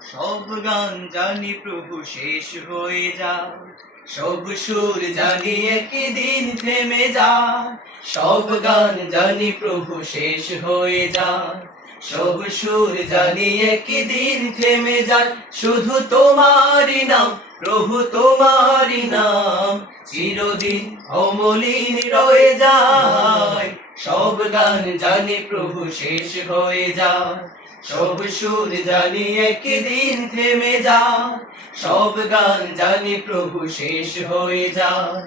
সব গান জানি প্রভু শেষ হয়ে যায়, সব সুর জানি একদিন থেমে যায়। সব গান জানি প্রভু শেষ হয়ে যায়, সব সুর জানি একদিন থেমে যায়। শুধু তোমারই নাম প্রভু, তোমারই নাম চিরদিন অমলিন রয়ে যায়। সব গান জানি প্রভু শেষ হয়ে যায়, সব সুর জানি একদিন থেমে যায়। সব গান জানি প্রভু শেষ হয়ে যায়,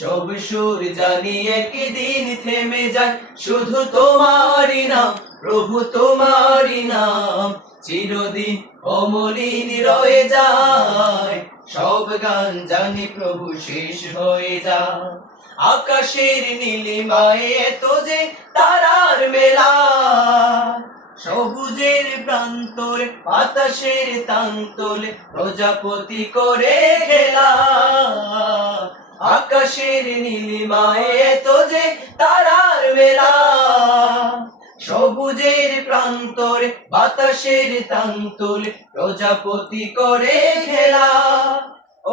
সব সুর জানি একদিন থেমে যায়। শুধু তোমারই নাম প্রভু, তোমারই নাম চিরদিন অমলিন রয়ে যায়। সব গান জানি প্রভু শেষ হয়ে যায়। আকাশের নীলিমায় এত যে তারার মেলা, সবুজের প্রান্তরে বাতাসের তান্তলে প্রজাপতি করে খেলা। আকাশের নীলিমায় এত যে তারার মেলা, সবুজের প্রান্তরে বাতাসের তান্তলে প্রজাপতি করে খেলা।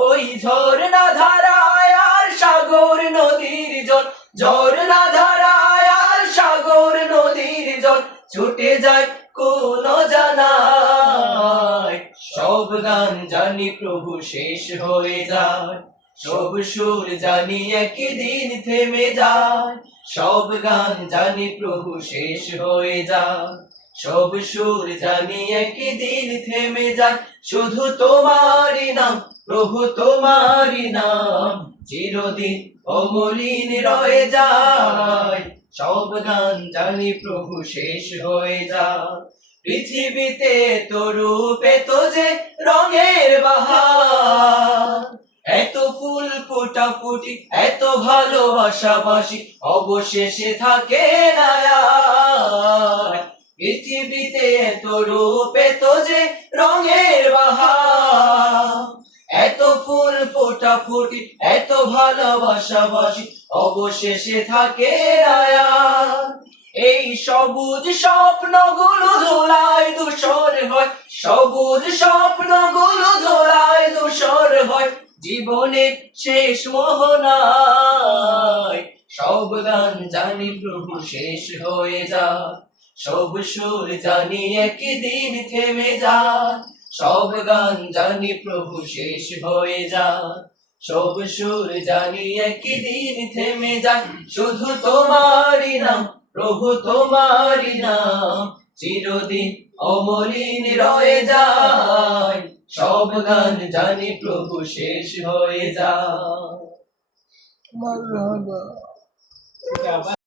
ওই ঝর্ণা ধারায় আর সাগর নদীর জল, ঝর্ণা ধারায় আর সাগর নদীর জল ছুটে যায় কোন জানায়। সব গান জানি প্রভু শেষ হয়ে যায়, সব সুর জানি একদিন থেমে যায়। সব গান জানি প্রভু শেষ হয়ে যায়, সব সুর জানি একদিন থেমে যায়। শুধু তোমারই নাম প্রভু, তোমারই নাম চিরদিন অমলিন রয়ে যায়। সব গান জানি প্রভু শেষ হয়ে যায়। পৃথিবীতে তো রূপ এত যে রঙের বাহার, এত ফুল ফোটাফুটি এত ভালোবাসাবাসি অবশেষে থাকে না আর। পৃথিবীতে এত রূপ এত যে রঙের বাহার, এত ফুল ফোটাফুটি এত ভালোবাসাবাসি অবশেষে থাকে না আর। এই সবুজ স্বপ্নগুলো ধুলায় ধূসর হয়, সবুজ স্বপ্নগুলো ধুলায় ধূসর হয় জীবনের শেষ মোহনায়। সব গান জানি প্রভু শেষ হয়ে যায়, সব সুর জানি একদিন থেমে যায়। সব গান জানি প্রভু শেষ হয়ে যায়, সব সুর জানি একদিন থেমে যায়। শুধু তোমারই নাম প্রভু, তোমারই নাম চিরদিন অমলিন রয়ে যায়। সব গান জানি প্রভু শেষ হয়ে যায়।